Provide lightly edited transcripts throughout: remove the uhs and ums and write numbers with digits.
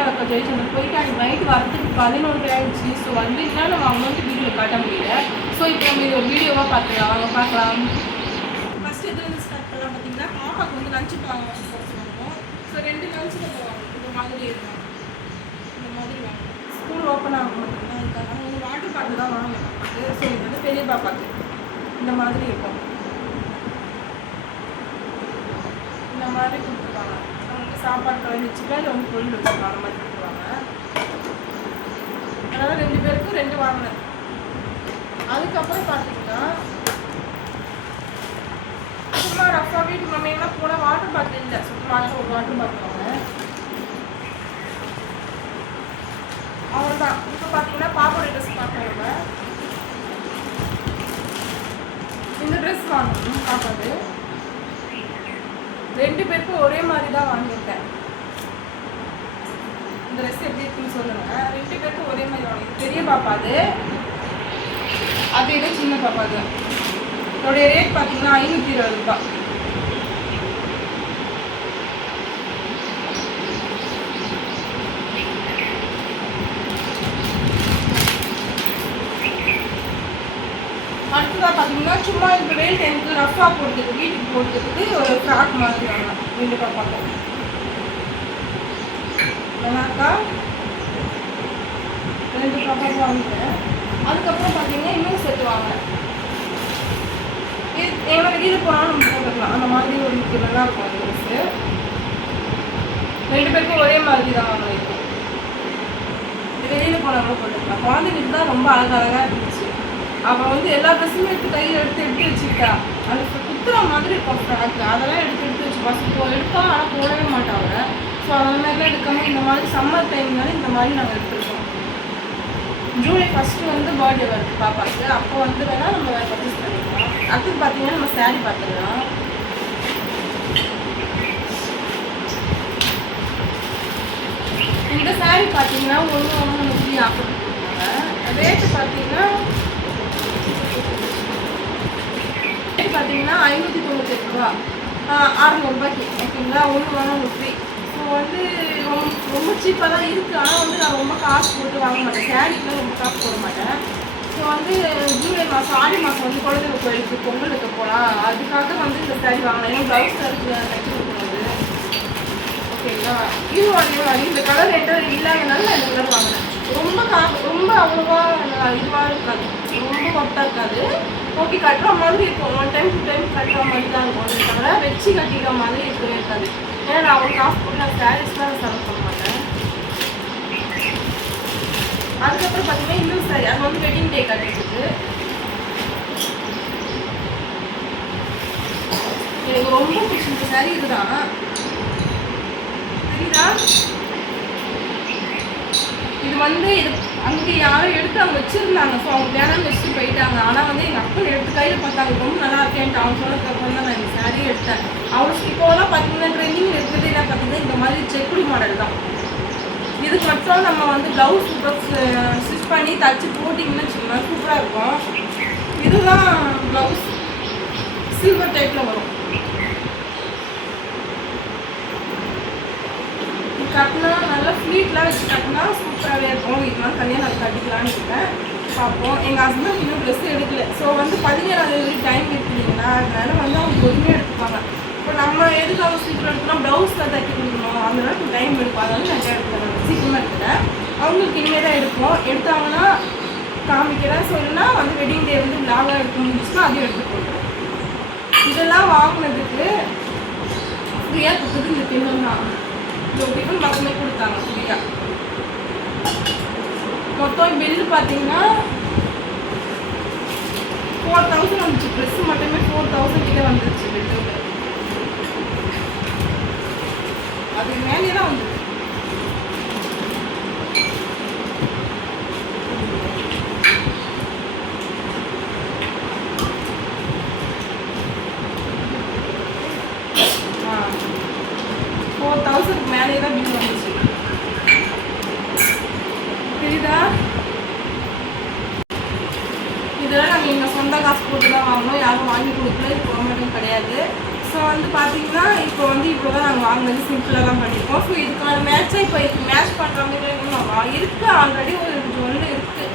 கடை வைக்க ஜெயிச்சு போயிட்டு அன்றைக்கி நைட்டு வரதுக்கு 11 ஆயிடுச்சு. ஸோ வந்தீங்கன்னா நம்ம அமௌண்ட்டு வீடியோவில் காட்ட முடியல. ஸோ இப்போ நம்ம இது ஒரு வீடியோவாக பார்த்துக்கலாம், அவங்க பார்க்கலாம். ஃபஸ்ட்டு எது வந்து ஸ்டார்ட் பண்ணலாம் பார்த்தீங்கன்னா, பாப்பாவுக்கு வந்து லஞ்சு வாங்க சொல்லுவோம். ஸோ 2 லஞ்சு நம்ம வாங்கணும். இந்த மாதிரி இருக்கும், இந்த மாதிரி வாங்கணும். ஸ்கூல் ஓப்பன் ஆகும் பார்த்தீங்கன்னா அதுக்காக அவங்க வாட்டர் பாட்டில் தான் வாங்கணும். ஸோ இது வந்து பெரிய பாப்பாக்கு இந்த மாதிரி இருக்கும், இந்த மாதிரி கொடுத்துருவாங்க. அவங்களுக்கு சாப்பாடு கலந்து வச்சுக்கலாம், இல்லை வந்து பொருள் வச்சுக்கலாம், அந்த மாதிரி கொடுத்துருவாங்க. அதனால் 2 பேருக்கும் 2 வாங்கினேன். அதுக்கப்புறம் பார்த்தீங்கன்னா சும்மா ரஃபா வீட்டுக்கு நம்ம எங்கன்னா போனால் வாட்டர் பாட்டில் இல்லை, சுத்தமாக ஒரு வாட்டர் பாட்டில் வாங்க அவ்வளோதான். இப்போ பார்த்தீங்கன்னா பாப்பாவோட ட்ரெஸ் பார்க்கறவங்க இந்த ட்ரெஸ் வாங்கணும். பாப்பாது 2 பேருக்கும் ஒரே மாதிரி தான் வாங்கியிருக்கேன். இந்த ட்ரெஸ் எப்படி இருக்குன்னு சொல்லுங்க. 2 பேருக்கும் ஒரே மாதிரி வாங்கியிருக்கேன். பெரிய பாப்பாது, அது இதே சின்ன பாப்பாது. இதோடைய ரேட் பார்த்தீங்கன்னா 520 ரூபாய். அடுத்ததாக பார்த்தீங்கன்னா சும்மா இப்போ வெயில் டைமுக்கு ரஃபாக போடுறதுக்கு வீட்டுக்கு போடுறதுக்கு ஒரு ஃப்ராக் மாதிரி வாங்கலாம். 2 பாப்பாக்கும் நல்லாக்கா 2 பாப்பாக்கும் வாங்கிட்டேன். அதுக்கப்புறம் பார்த்தீங்கன்னா இன்னும் செட்டு வாங்கினேன். இது எங்களை வெளியில் போனாலும் நம்ம போட்டுக்கலாம், அந்த மாதிரி ஒரு நல்லா இருக்கும் அந்த ட்ரெஸ்ஸு. 2 பேருக்கும் ஒரே மாதிரி தான் வாங்கியிருக்கோம். இது வெளியில் போனாலும் போட்டுக்கலாம். குழந்தைங்களுக்கு தான் ரொம்ப அழகழகாக இருந்துச்சு. அப்புறம் வந்து எல்லா ட்ரெஸ்ஸுமே எடுத்து கையில் எடுத்து வச்சுக்கிட்டா. அது குத்துற மாதிரி இருக்கும் ஃப்ராக்கு, அதெல்லாம் எடுத்து வச்சு பஸ்ஸு எடுத்தா, ஆனால் போடவே மாட்டாங்க. ஸோ அந்த மாதிரிலாம் எடுக்காமல் இந்த மாதிரி சம்மர் டைம்னால இந்த மாதிரி நாங்கள் எடுத்துருக்கோம். ஜூலை 1 வந்து பர்த்டே வருது பாப்பாவுக்கு, அப்போ வந்து வேணால் நம்ம வேறு பர்ச்சேஸ் பண்ணிக்கலாம். அடுத்து பார்த்தீங்கன்னா நம்ம சாரீ பார்த்துக்கலாம். இந்த சாரீ பார்த்தீங்கன்னா 1 ஃப்ரீ ஆஃபர் கொடுத்தாங்க. ரேட்டு பார்த்தீங்கன்னா 598 ரூபா, 600 ரூபாய்க்கு. ஓகேங்களா, 1 வாங்க ஃப்ரீ. ஸோ வந்து ரொம்ப சீப்பாக தான் இருக்குது. ஆனால் வந்து நான் ரொம்ப காசு போட்டு வாங்க மாட்டேன், சாரீக்கெலாம் ரொம்ப காசு போட மாட்டேன். ஸோ வந்து ஜூலை மாதம் ஆடி மாதம் வந்து குழந்தைங்க கோயிலுக்கு பொங்கல் வைக்க போகலாம், அதுக்காக வந்து இந்த சாரீ வாங்கினேன். ஏன்னா ப்ளவுஸ் தைச்சி கொடுக்குறது. ஓகேங்களா, இதுவும் அதே மாதிரி இந்த கலர் என்கிட்ட இல்லாதனால நான் இந்த கலர் வாங்கினேன். ரொம்ப அவ்வளோவா இதுவாக இருக்காது, ரொம்ப கொட்டாக இருக்காது. ஓகே, கட்டுற மாதிரி இருக்கும். 1 டைம் 2 டைம் கட்டுற மாதிரி தான் இருக்கும். அதை தவிர வச்சு கட்டிக்கிற மாதிரி இருக்கவே இருக்காது. ஏன்னா நான் அவங்க காசு போட்டு நான் சாரீஸ்லாம் செலக்ட் பண்ண மாட்டேன். அதுக்கப்புறம் பார்த்தீங்கன்னா இன்னும் சாரி, அது வந்து வெட்டிங் டே கட்டிட்டு எனக்கு ரொம்ப பிடிச்சிருந்த சாரி இதுதான். சரிதா, இது வந்து இது அங்கே யாரும் எடுத்து அவங்க வச்சுருந்தாங்க. ஸோ அவங்க வேணாம்னு வச்சுட்டு போயிட்டாங்க. ஆனால் வந்து எங்கள் அப்பா எடுத்து கையில் பார்த்தாங்க, ரொம்ப நல்லா இருக்கேன்ட்டு அவங்க சொன்னதுக்கப்புறம் தான் நான் இந்த சாரியை எடுத்தேன். அவங்களுக்கு இப்போலாம் பார்த்தீங்கன்னா ட்ரெண்டிங் இருக்கிறது என்ன பார்த்தீங்கன்னா இந்த மாதிரி செக்குடி மாடல் தான். இதுக்கு மட்டும் நம்ம வந்து ப்ளவுஸ் ஸ்டிச் பண்ணி தச்சு போட்டிங்கன்னா வச்சுக்கோங்க, சூப்பராக இருக்கும். இதுதான் ப்ளவுஸ் சில்வர் டைப்பில் வரும். கட்டினா நல்லா ஃப்ளீட்லாம் வச்சு கட்டினா சூப்பராகவே இருக்கும். இது மாதிரி தனியாக நான் கட்டிக்கலான்னு இருக்கேன். பார்ப்போம். எங்கள் ஹஸ்பண்ட் இன்னும் ட்ரெஸ் எடுக்கல. ஸோ வந்து 17ஆம் தேதி டைம் இருக்குதுங்களா, அதனால வந்து அவங்க பொறுமையாக எடுத்துப்பாங்க. இப்போ நம்ம எதுக்கு அவங்க சீக்கிரம் எடுக்கணும், ப்ளவுஸில் தைக்க கொடுக்கணும், அதனால டைம் எடுப்போம். அதனால நான் எடுத்துக்கிறேன், சீக்கிரமாக எடுத்துக்கிறேன். அவங்களுக்கு இனிமேல் தான் எடுப்போம். எடுத்தாங்கன்னா காமிக்கிறேன். ஸோ இல்லைன்னா வந்து வெட்டிங் டே வந்து விளாகாக எடுக்க முடிஞ்சுன்னா அதையும் எடுத்து போட்டுருவேன். இதெல்லாம் வாங்கினதுக்கு ஃப்ரீயாக கொடுத்தது இந்த டிஃபன் தான். இந்த டிஃபன் பாக்ஸுமே கொடுத்தாங்க ஃப்ரீயாக. மொத்தம் பில்லு பார்த்தீங்கன்னா 4000 வந்துச்சு. ட்ரெஸ்ஸு மட்டுமே 4000 கிட்ட வந்துருச்சு பில்லு. அதுக்கு மேலே தான் வந்துச்சு. மேலே தான் பில் வந்துச்சு. புரியுதா? இதெல்லாம் நாங்கள் எங்கள் சொந்த காசு போட்டு தான் வாங்கணும். யாரும் வாங்கி கொடுக்கல, இது கவர்மெண்ட்டும் கிடையாது. ஸோ வந்து பார்த்தீங்கன்னா இப்போ வந்து இவ்வளோ தான் நாங்கள் வாங்கினது சிம்பிளாக தான் பண்ணியிருக்கோம். ஸோ இதுக்கான மேட்சாக இப்போ இதுக்கு மேட்ச் பண்ணுற மாதிரி இருக்குது. ஆல்ரெடி ஒரு ஜுவல்லு இருக்குது,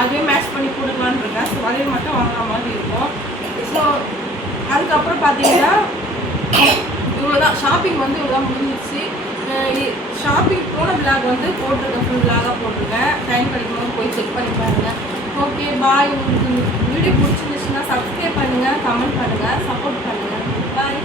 அதுவே மேட்ச் பண்ணி கொடுக்கலான்னு இருக்கேன். ஸோ அதே மட்டும் வாங்குற மாதிரி இருக்கும். ஸோ அதுக்கப்புறம் பார்த்தீங்கன்னா இவ்வளோ தான் ஷாப்பிங் வந்து இவ்வளோ தான் முடிஞ்சிச்சு. ஷாப்பிங் போன விளாக் வந்து போட்டிருக்கேன், ஃபுல் விளாகாக போட்டிருக்கேன். டைம் கிடைக்கும்போது போய் செக் பண்ணி பாருங்கள். Okay bye. உங்களுக்கு வீடியோ பிடிச்சிருந்துச்சுன்னா சப்ஸ்கிரைப் பண்ணுங்கள், கமெண்ட் பண்ணுங்கள், சப்போர்ட் பண்ணுங்கள். பாய்.